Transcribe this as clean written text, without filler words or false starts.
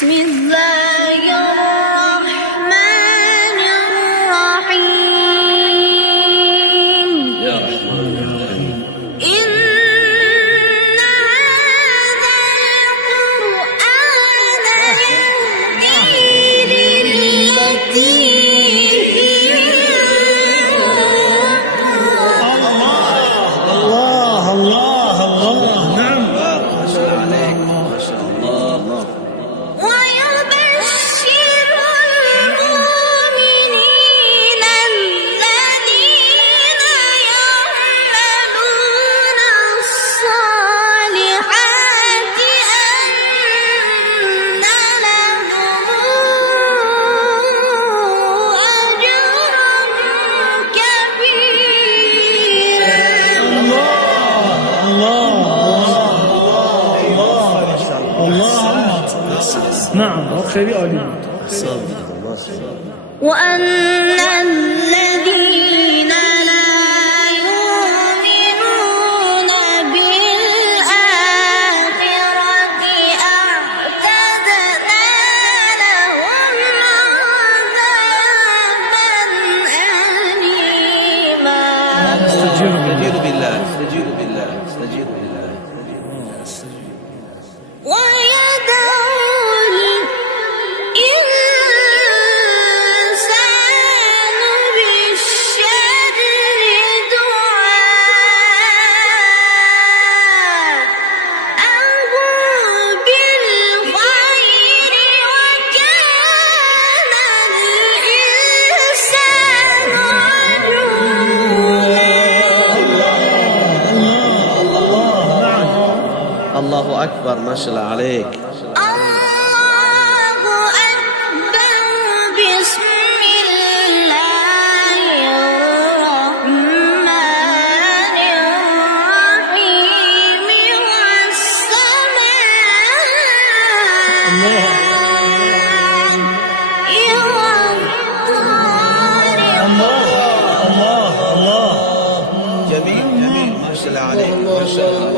بسم الله الرحمن الرحيم إن هذا القرآن يهدي للتي هي الله الله الله نعم ما شاء الله عليك ما شاء الله ويبشر المؤمنين الذين يعملون الصالحات أن لهم أجرا كبيرا. نعم خيري أولي وأن الذين لا يؤمنون بالآخرة أعتدنا لهم عذابا أليما. استجيروا بالله استجيروا بالله استجيروا بالله ويدعو الإنسان بالشر دعاءه بالخير وكان الإنسان عجولا. الله أكبر ما شاء الله عليك الله أكبر. بسم الله الرحمن الرحيم والسماء والطارق. جميل جميل ما شاء الله عليك ما شاء الله